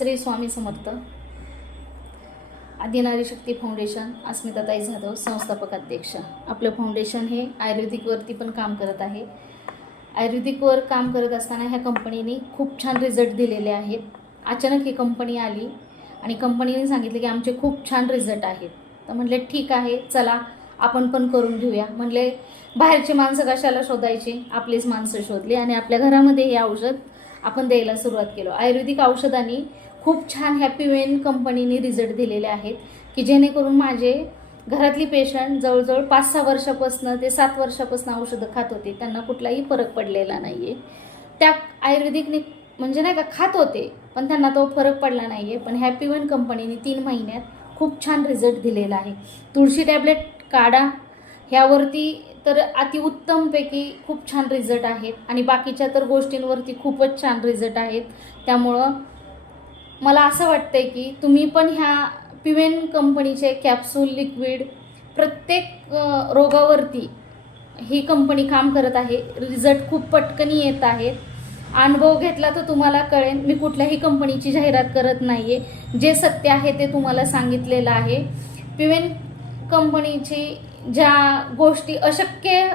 श्री स्वामी समर्थ. आदिनारी शक्ती foundation, अस्मिताताई Jadhav, संस्थापक अध्यक्ष. आपलं फाउंडेशन हे आयुर्वेदिकवरती पण काम करत आहे. आयुर्वेदिकवर काम करत असताना ह्या कंपनीने खूप छान रिझल्ट दिलेले आहेत. अचानक ही कंपनी आली आणि कंपनीने सांगितलं की आमचे खूप छान रिझल्ट आहेत. तर म्हणले ठीक आहे, चला आपण पण करून घेऊया. म्हणले बाहेरची माणसं कशाला शोधायची, आपलीच माणसं शोधली आणि आपल्या घरामध्ये हे औषध आपण द्यायला सुरुवात केलो. आयुर्वेदिक औषधांनी खूप छान हॅपी वेन कंपनीने रिझल्ट दिलेले आहेत की जेणेकरून माझे घरातली पेशंट जवळजवळ 5-6 वर्षापासून ते 7 वर्षापासून औषधं खात होते, त्यांना कुठलाही फरक पडलेला नाही आहे. त्या आयुर्वेदिकने म्हणजे नाही का खात होते पण त्यांना तो फरक पडला नाही आहे. पण हॅपी वेन कंपनीने 3 महिन्यात खूप छान रिझल्ट दिलेला आहे. तुळशी टॅबलेट काढा ह्यावरती तर अतिउत्तमपैकी खूप छान रिझल्ट आहेत आणि बाकीच्या तर गोष्टींवरती खूपच छान रिझल्ट आहेत. त्यामुळं मला असं वाटतंय की तुम्ही पण ह्या पिवेन कंपनीचे कॅप्सूल लिक्विड प्रत्येक रोगावरती ही कंपनी काम करत आहे. रिझल्ट खूप पटकनी येत आहेत. अनुभव घेतला तर तुम्हाला कळेल. मी कुठल्याही कंपनीची जाहिरात करत नाही आहे, जे सत्य आहे ते तुम्हाला सांगितलेलं आहे. पिवेन कंपनीची ज्या गोष्टी अशक्य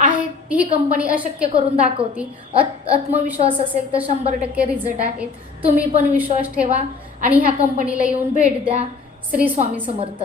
आहेत ही कंपनी अशक्य करून दाखवती. आत्मविश्वास असेल तर 100% रिझल्ट आहेत. तुम्ही पण विश्वास ठेवा आणि ह्या कंपनीला येऊन भेट द्या. श्री स्वामी समर्थ.